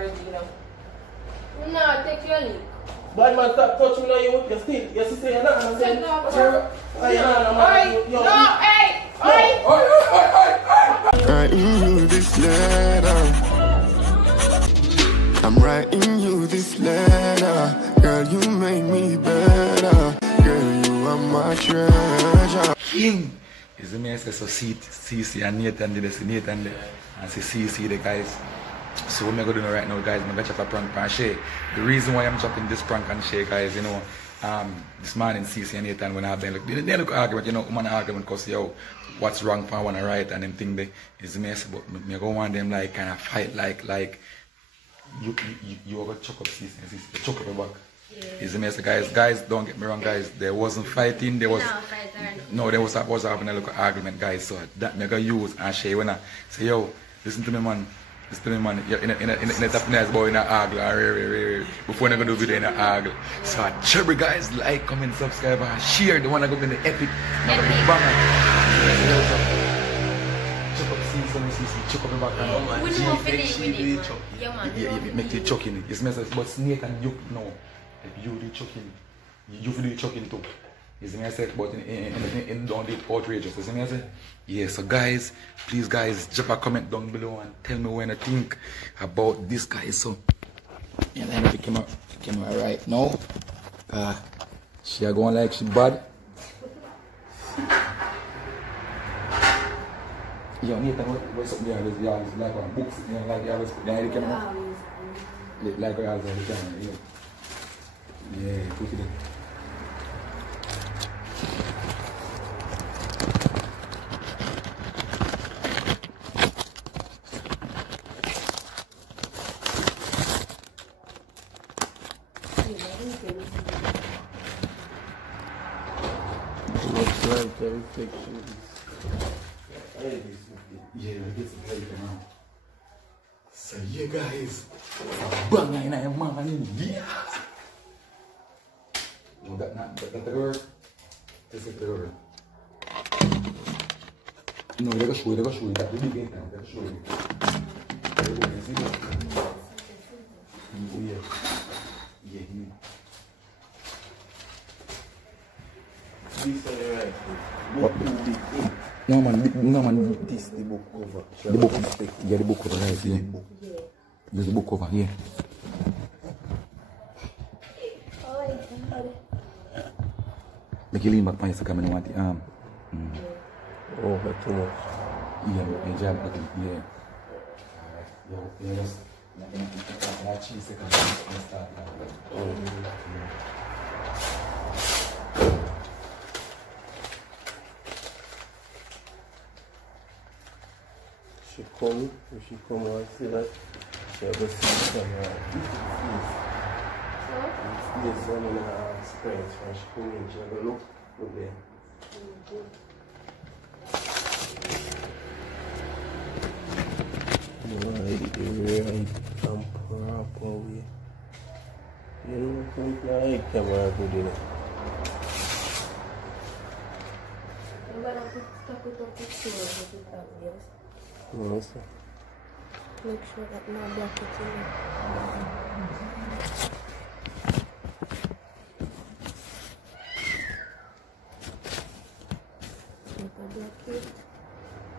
No, take your leave. Bad man, stop touching me now. You still, you see, you're not saying. No, hey! Writing you this letter. I'm writing you this letter. Girl, you make me better. Girl, you are my treasure. King! Is the man says so CC and Nathan did this, Nathan did, and CC the guys. So what I'm gonna do right now, guys, I'm gonna drop a prank on Shay. The reason why I'm dropping this prank on Shay, guys, you know, this morning CC and Nathan when I've been look, they look argument, you know, man argument cause yo, what's wrong for one right and them thing they is the mess, but me go want them like kind of fight like you are gonna chuck up CC and CC, chuck up your back. Yeah. Is the mess, guys, don't get me wrong, guys, there wasn't fighting, there was no, there was having a little argument, guys, so that me gonna use and Shay when I say yo, listen to me man. You're in a top nice boy in a argle before I'm gonna do video in a argle. So cherry guys, like, comment, subscribe and share the one I go in the epic. Banger. Chuck up CC, chuck up the back. We don't finish with it. Yeah man. Yeah, make the chucking it. It's message but snake and you no. If you do chucking, you do chucking too. Is me I said, but in don't do outrageous. Is me I said? Yeah, so guys, please guys, drop a comment down below and tell me what you think about this guy. So yeah, let me pick him up right now. She are going like she bad. Yo, Nathan, what's up there? There's like on books, you know, like you always put the camera. Like you always on the camera, yeah, put it in. Looks like everything. Yeah, we get some help now. So yeah guys, bang in a man, yeah. No, that the girl. This is the girl. No, they go show you that the big game now, they show you. Yeah. This is right. What? No man, This the book cover. The book, yeah, the book cover, right, yeah. There's the book cover, yeah. Make you lean back on your second, I want the arm. Oh, but too much. Yeah, jab, yeah. Yeah, just like 3 seconds and start like She come, if she come and see that, she have to see the camera. This one in her springs when she come in, she have to look there. Right and proper way. You know, think like camera good enough. I'm gonna stop it up with two. No, sir. Make sure that no block it in. Make a block it.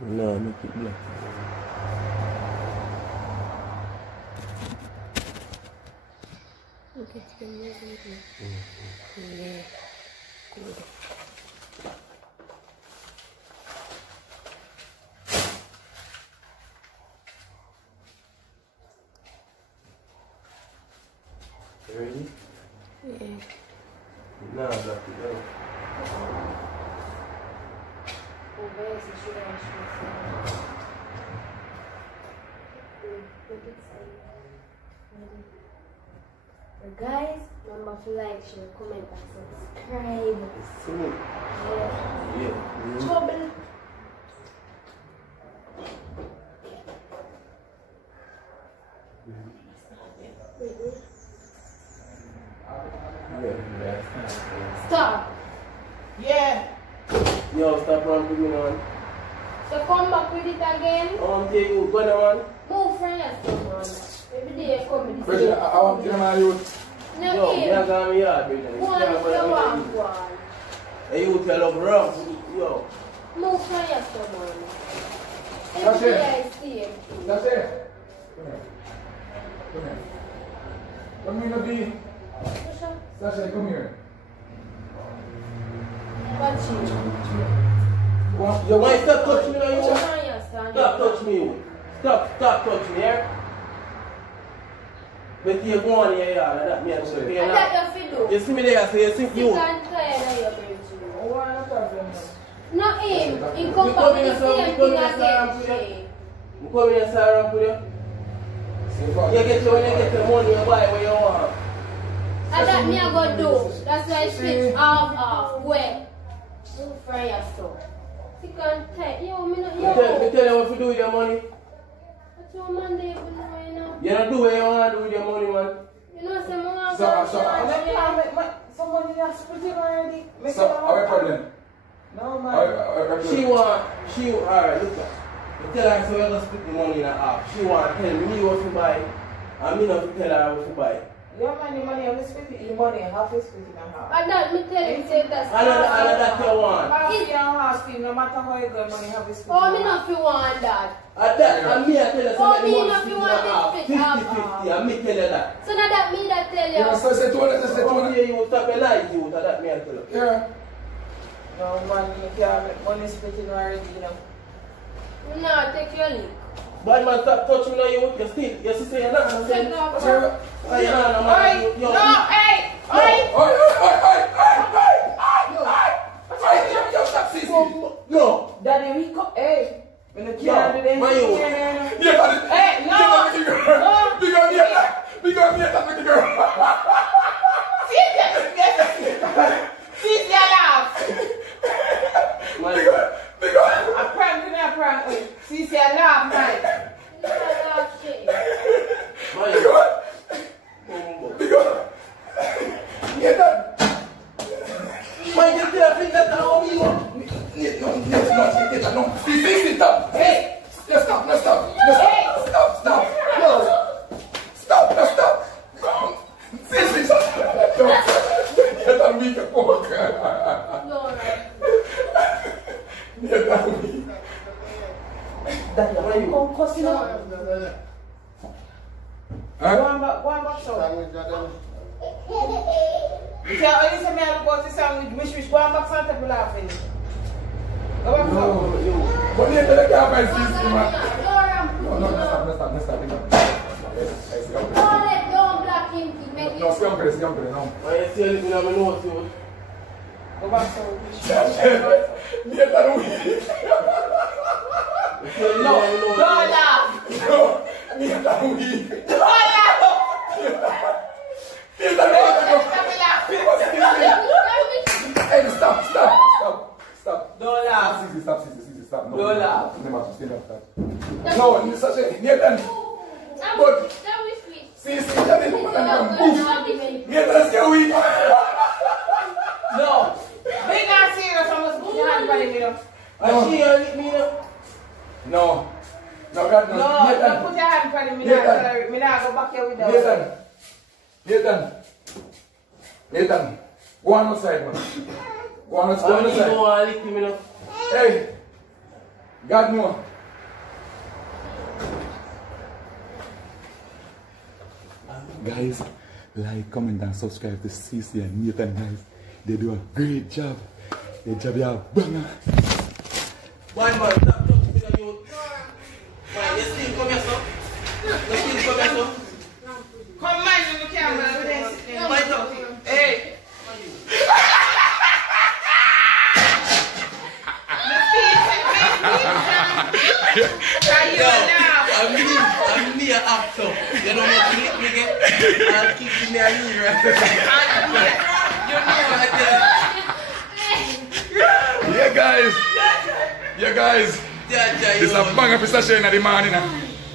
No, make it black. Okay, then you're going yeah. Good. Ready? Yeah. No, black it out. Oh, guys, you should actually say. Guys, remember to like, share, comment, and subscribe. Soon. Yeah. Trouble. Stop. Yeah. Yo, stop running with me, man. So come back with it again. I want to take you. Go on. Move from yourself, man. Every day I come in the Bridget, I want to get my youth. No, Yo, me a go me yard, Bridget. Go on, go on. Hey, you tell love rough. Yo. Move from yourself, man. That's Every it. day I see him. That's it. Come here. Come here. Come here, Nabi. Sasha, come here. Watch you. You want to stop touching me now, you? Come on, your son. Stop touching me, you. Stop touching me, here. But you go on here, yeah, that me and you. And that you feel do. You see me there, so you think you. You can't try that you're going to. Why not have them? Not him. He come back with the same thing again, Shay. You come here, Sarah, put you. You get when you get the money, you buy what you want. And that me I go do. That's why I switch off. Where? Move from yourself. You can't tell. Yo, me not. Me tell you what to do with your money. What's your man there? You know. You don't do what you want to do with your money, man. You know, some more. Somebody has put it already. So, our problem. No, man. She alright, look at. You tell her so you're going to split the money in half. She want to tell me what to buy, and me not to tell her what to buy. Your money, I'm splitting the money, half is split in half. And that, me tell you, say that's And that you want. Half in half, no matter how you go, money half is split. Oh, me not feel want that. And me I tell you Oh, something, me money not split feel in want half. it split half. 50-50, and me tell you that. So now that me that tell you. Yeah, so say to her, say to Come her. here, you stop your lies, you, that me I tell you. Yeah. No, man, you can't make money splitting already, you know. No, take your link. Bad man, stop touching me now, you still, you see, you're not going to say. Take off. Sure. Oh, you're not, man. Oi! No, hey! Oi! Yo, stop, see. No. Daddy, we come. Hey! When the kid do this, Hey, no! Big up, yeah, with the girl. See, laugh! Big up. A prank, a prank. See, laugh, man. No, no, shit. Big up. Get that. Man, you tell me that how we want. No. See, stop. Hey, let's stop. Stop. No. Stop. See, stop. Get that weak. No, right. Get that weak. Daddy, why you come cussing up? One back, so. You can't only say me I go to sandwich, wish, go back, some people laughing. Go back, so. What do you tell the guy by see, man? No, Stop. don't let go black him. Make No, it. stay on, no. Why you see anything on my nose, you? Go back, so. Get that weak. No, don't laugh. No, get that weak. Don't laugh. Get that weak. Stop laughing. Hey, stop. Don't laugh. Stop. No, Don't laugh. Stand up. No, it's such a near then. But That was sweet. see, that is what I'm No, Get that get weak. No. Big and serious, I must put your hand by the middle. And she hit me now. No, God, no. No, don't put your hand by the middle. Nathan. Me not go back here with that. Nathan, go on outside, man. Go on I don't outside. want to lick him now. Hey, God no. Guys, like, comment and subscribe to CC and Nathan, guys. They do a great job. Their job is banger. One man, stop touching me now, you. Man, you still come here, son? You still come here, son? Come mind in the camera. We didn't sit there. My dog. Hey. I'm near actor. You know what you lick me again? I'll kick you in the knee right Yeah, guys. This is a banger for Shay in the morning.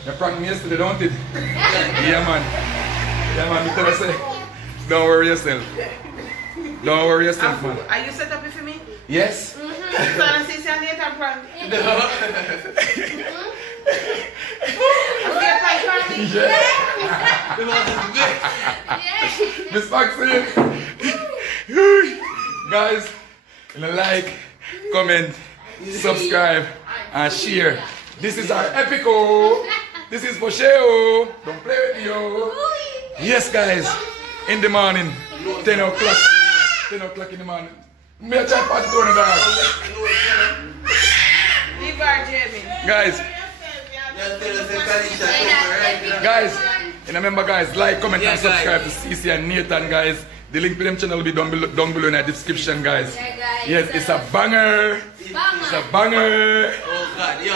You pranked me yesterday, don't it? Yeah, man, me tell you, say, don't worry yourself. Don't worry yourself, man. Are you set up for me? Yes? So I see you on the prank. fight for me. Miss Maxine. Guys, like, comment, subscribe, and share. This is our epico. This is for Shay. Don't play with me, yo. Yes, guys. In the morning, 10 o'clock. 10 o'clock in the morning. Me a try party to the dog. Leave our Jamie. Guys, and remember guys, like, comment and subscribe to CC and Nathan, guys. The link to them channel will be down below in the description, guys. Yes, it's a banger. It's a banger. Oh God, yo.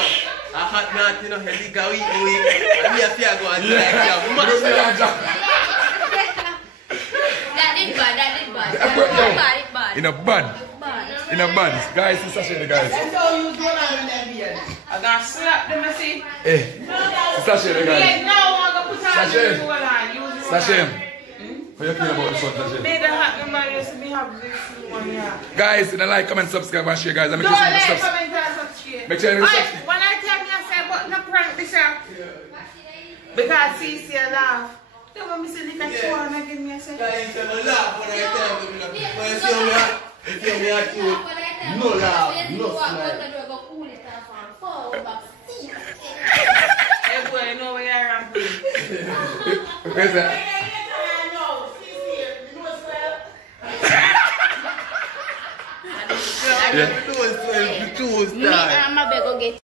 I had not, you know, heavy gawi, and me a fear go and like, That did bad. In a bad. Guys, it's Sashay, guys. That's how you do that in that beard. I got slap them and see. It's Sashay, guys. No, I'm going to put on Sashay. use Sashay. How you feel about this one, Sashay? They don't have them, I used to be have this one, yeah. Guys, like, comment, subscribe, and share, guys. Don't like, comment, and subscribe. Make sure you subscribe. When I tell me, I say, but no prank this year. Because CC laugh. Then when I say, look at you, and I give me a say. Guys, you don't laugh when I tell you. When you see me, if you me at you, no laugh, no smile. Hey boy, you know where you're at. Where's that? Yeah.